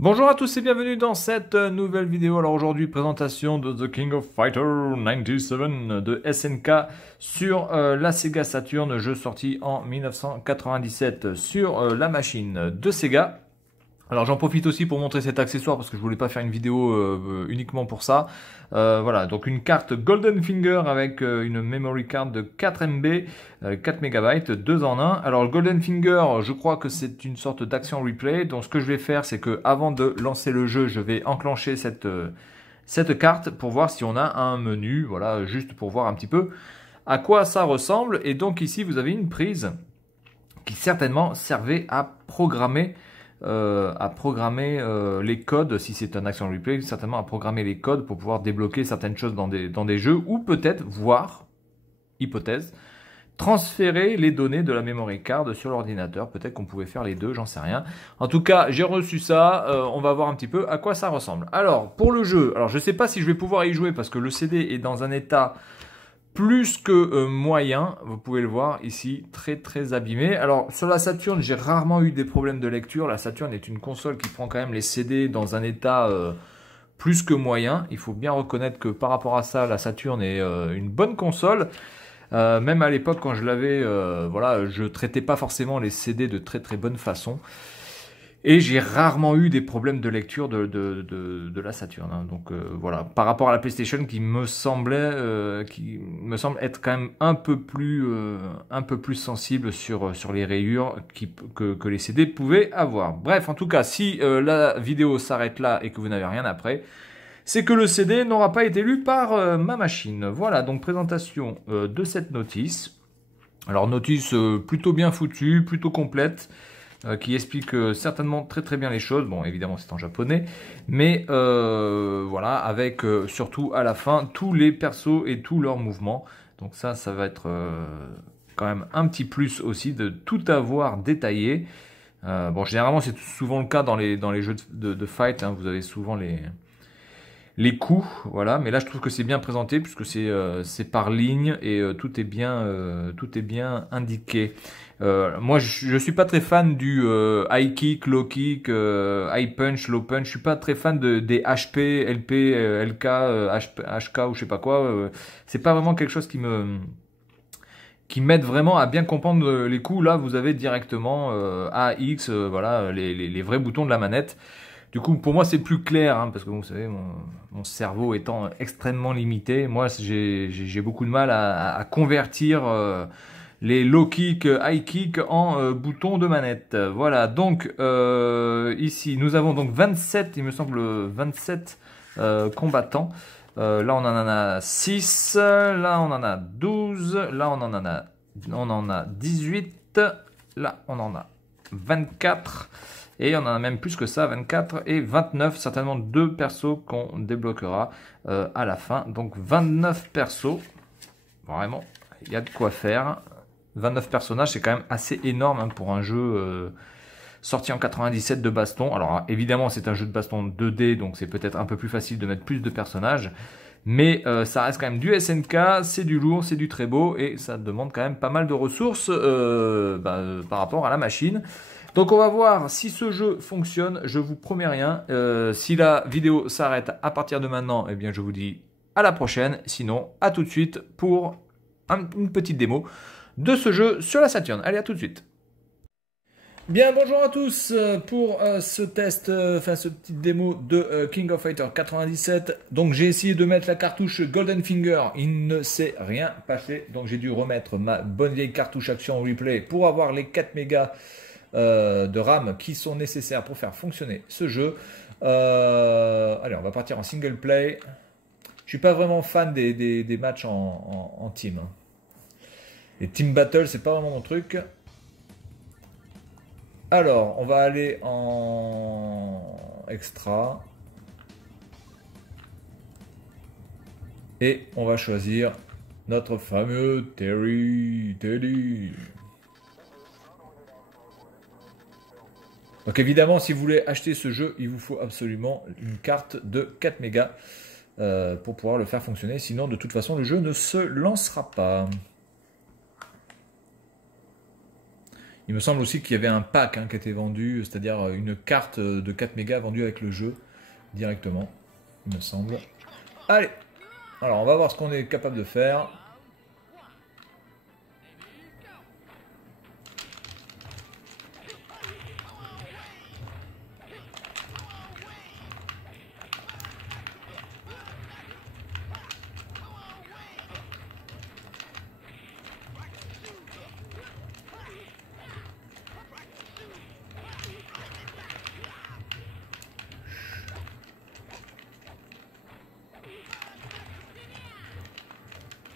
Bonjour à tous et bienvenue dans cette nouvelle vidéo. Alors aujourd'hui, présentation de The King of Fighter 97 de SNK sur la Sega Saturn, jeu sorti en 1997 sur la machine de Sega. Alors j'en profite aussi pour montrer cet accessoire parce que je voulais pas faire une vidéo uniquement pour ça. Voilà, donc une carte Golden Finger avec une memory card de 4 MB, 4 MB, 2 en 1. Alors le Golden Finger, je crois que c'est une sorte d'action replay. Donc ce que je vais faire, c'est que avant de lancer le jeu, je vais enclencher cette carte pour voir si on a un menu. Voilà, juste pour voir un petit peu à quoi ça ressemble. Et donc ici, vous avez une prise qui certainement servait à programmer les codes, si c'est un action replay, certainement à programmer les codes pour pouvoir débloquer certaines choses dans des jeux, ou peut-être, voire, hypothèse, transférer les données de la memory card sur l'ordinateur. Peut-être qu'on pouvait faire les deux, j'en sais rien. En tout cas, j'ai reçu ça, on va voir un petit peu à quoi ça ressemble. Alors, pour le jeu, alors je ne sais pas si je vais pouvoir y jouer parce que le CD est dans un état plus que moyen, vous pouvez le voir ici, très très abîmé. Alors sur la Saturn, j'ai rarement eu des problèmes de lecture. La Saturn est une console qui prend quand même les CD dans un état plus que moyen. Il faut bien reconnaître que par rapport à ça, la Saturn est une bonne console. Même à l'époque quand je l'avais, voilà, je traitais pas forcément les CD de très très bonne façon. Et j'ai rarement eu des problèmes de lecture de la Saturn. Hein. Donc voilà, par rapport à la PlayStation qui me semble être quand même un peu plus sensible sur les rayures que les CD pouvaient avoir. Bref, en tout cas, si la vidéo s'arrête là et que vous n'avez rien après, c'est que le CD n'aura pas été lu par ma machine. Voilà, donc présentation de cette notice. Alors notice plutôt bien foutue, plutôt complète qui explique certainement très très bien les choses. Bon, évidemment, c'est en japonais, mais voilà, avec surtout à la fin tous les persos et tous leurs mouvements. Donc ça va être quand même un petit plus aussi de tout avoir détaillé. Bon, généralement, c'est souvent le cas dans les jeux de fight. Hein, vous avez souvent les coups, voilà. Mais là, je trouve que c'est bien présenté puisque c'est par ligne et tout est bien indiqué. Moi, je suis pas très fan du high kick, low kick, high punch, low punch. Je suis pas très fan des HP, LP, LK, HK ou je sais pas quoi. C'est pas vraiment quelque chose qui m'aide vraiment à bien comprendre les coups. Là, vous avez directement A, X, voilà, les vrais boutons de la manette. Du coup, pour moi, c'est plus clair, hein, parce que vous savez, mon cerveau étant extrêmement limité, moi, j'ai beaucoup de mal à convertir les low kick, high kick en boutons de manette. Voilà, donc ici, nous avons donc 27, il me semble, 27 combattants. Là, on en a 6, là, on en a 12, là, on en a 18, là, on en a 24. Et on en a même plus que ça, 24 et 29, certainement deux persos qu'on débloquera à la fin. Donc 29 persos, vraiment, il y a de quoi faire. 29 personnages, c'est quand même assez énorme hein, pour un jeu sorti en 97 de baston. Alors évidemment, c'est un jeu de baston 2D, donc c'est peut-être un peu plus facile de mettre plus de personnages. Mais ça reste quand même du SNK, c'est du lourd, c'est du très beau, et ça demande quand même pas mal de ressources par rapport à la machine. Donc on va voir si ce jeu fonctionne, je vous promets rien. Si la vidéo s'arrête à partir de maintenant, eh bien je vous dis à la prochaine. Sinon, à tout de suite pour une petite démo de ce jeu sur la Saturn. Allez, à tout de suite. Bien, bonjour à tous pour ce test, enfin ce petite démo de King of Fighter 97. Donc j'ai essayé de mettre la cartouche Golden Finger, il ne s'est rien passé. Donc j'ai dû remettre ma bonne vieille cartouche Action Replay pour avoir les 4 mégas de RAM qui sont nécessaires pour faire fonctionner ce jeu. Allez, on va partir en single play. Je suis pas vraiment fan des matchs en team. Hein. Les team battle, c'est pas vraiment mon truc. Alors, on va aller en extra. Et on va choisir notre fameux Teddy. Donc évidemment, si vous voulez acheter ce jeu, il vous faut absolument une carte de 4 mégas pour pouvoir le faire fonctionner. Sinon, de toute façon, le jeu ne se lancera pas. Il me semble aussi qu'il y avait un pack qui était vendu, c'est-à-dire une carte de 4 mégas vendue avec le jeu directement, il me semble. Allez, alors on va voir ce qu'on est capable de faire.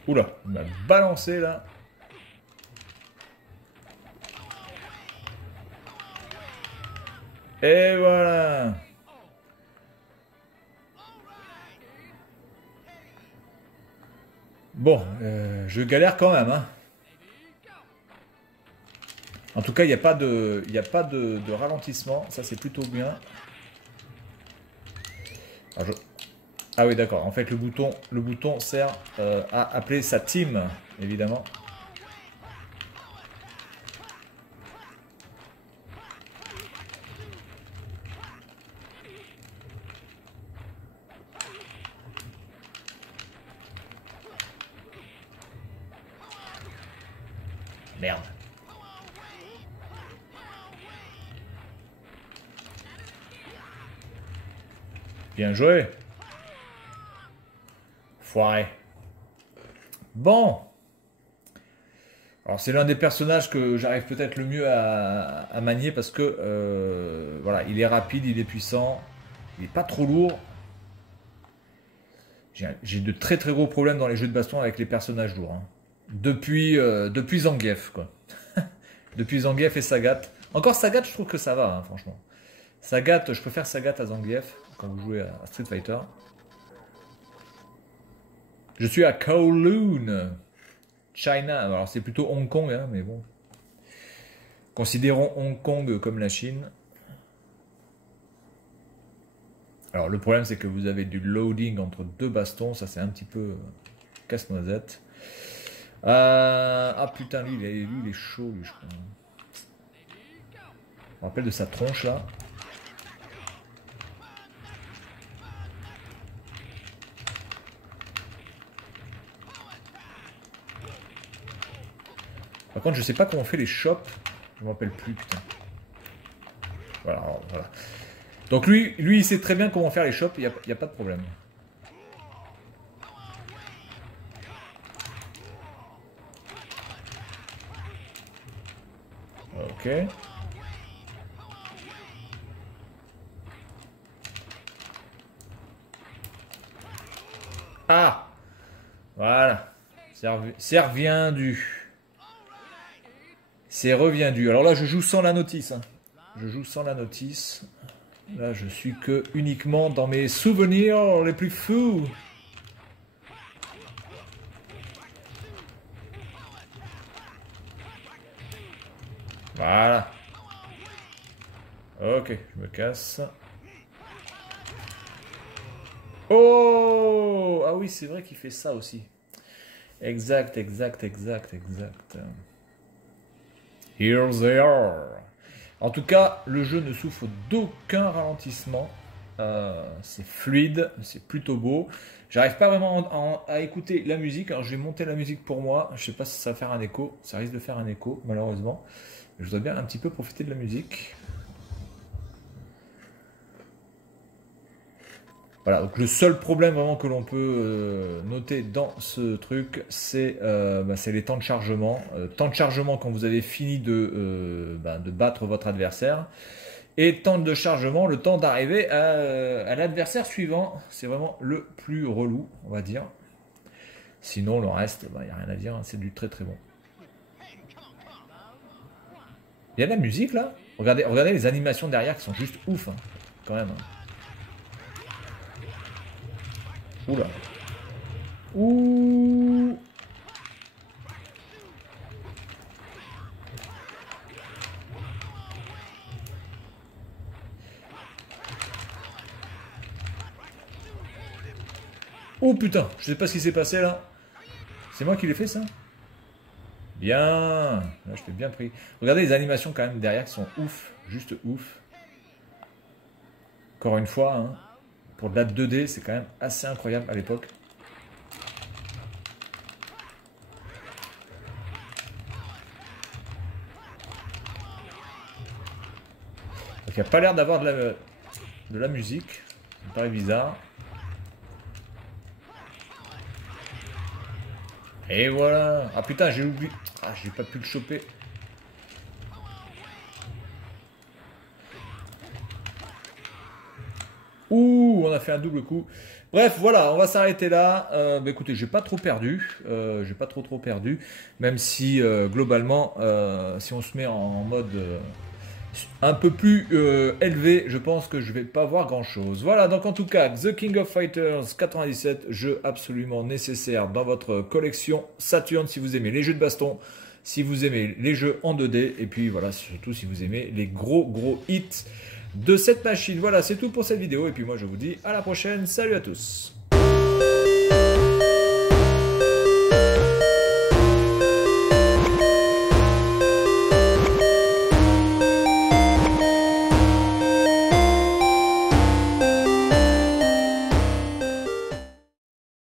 Oula, on m'a balancé là. Et voilà. Bon, je galère quand même. Hein. En tout cas, il n'y a pas de ralentissement. Ça, c'est plutôt bien. Ah oui, d'accord. En fait, le bouton sert à appeler sa team, évidemment. Merde. Bien joué. Foiré. Bon. Alors c'est l'un des personnages que j'arrive peut-être le mieux à manier parce que voilà, il est rapide, il est puissant, il n'est pas trop lourd. J'ai de très très gros problèmes dans les jeux de baston avec les personnages lourds. Hein. Depuis Zangief, quoi. Depuis Zangief et Sagat. Encore Sagat, je trouve que ça va, hein, franchement. Sagat, je préfère Sagat à Zangief quand vous jouez à Street Fighter. Je suis à Kowloon, China. Alors c'est plutôt Hong Kong, hein, mais bon. Considérons Hong Kong comme la Chine. Alors le problème c'est que vous avez du loading entre deux bastons, ça c'est un petit peu casse-noisette. Ah putain, lui il est chaud, lui, je crois. Je me rappelle de sa tronche là. Par contre, je sais pas comment on fait les chops. Je me rappelle plus, putain. Voilà, alors, voilà. Donc lui, il sait très bien comment faire les chops, il n'y a pas de problème. Ok. Ah! Voilà. C'est reviendu. C'est reviendu. Alors là, je joue sans la notice. Hein. Je joue sans la notice. Là, je suis que uniquement dans mes souvenirs les plus fous. Voilà. Ok, je me casse. Oh! Ah oui, c'est vrai qu'il fait ça aussi. Exact. Here they are. En tout cas, le jeu ne souffre d'aucun ralentissement. C'est fluide, c'est plutôt beau. J'arrive pas vraiment à écouter la musique. Alors je vais monter la musique pour moi. Je sais pas si ça va faire un écho. Ça risque de faire un écho, malheureusement. Je voudrais bien un petit peu profiter de la musique. Voilà, donc le seul problème vraiment que l'on peut noter dans ce truc, c'est les temps de chargement. Temps de chargement quand vous avez fini de battre votre adversaire. Et temps de chargement, le temps d'arriver à l'adversaire suivant. C'est vraiment le plus relou, on va dire. Sinon, le reste, il n'y a rien à dire, hein, c'est du très très bon. Il y a de la musique là. Regardez les animations derrière qui sont juste ouf, hein, quand même. Hein. Oula. Ouh. Oh putain, je sais pas ce qui s'est passé là. C'est moi qui l'ai fait ça? Bien. Là, je t'ai bien pris. Regardez les animations quand même derrière qui sont ouf. Juste ouf. Encore une fois, hein, pour de la 2D, c'est quand même assez incroyable à l'époque. Donc il n'y a pas l'air d'avoir de la musique. Ça me paraît bizarre. Et voilà. Ah putain, j'ai oublié. Ah, j'ai pas pu le choper. Ouh, on a fait un double coup. Bref, voilà, on va s'arrêter là. Bah, écoutez, j'ai pas trop perdu. J'ai pas trop perdu. Même si, globalement, si on se met en mode un peu plus élevé, je pense que je vais pas voir grand chose. Voilà, donc en tout cas, The King of Fighters 97, jeu absolument nécessaire dans votre collection Saturn si vous aimez les jeux de baston, si vous aimez les jeux en 2D, et puis voilà, surtout si vous aimez les gros hits de cette machine. Voilà, c'est tout pour cette vidéo, et puis moi je vous dis à la prochaine. Salut à tous.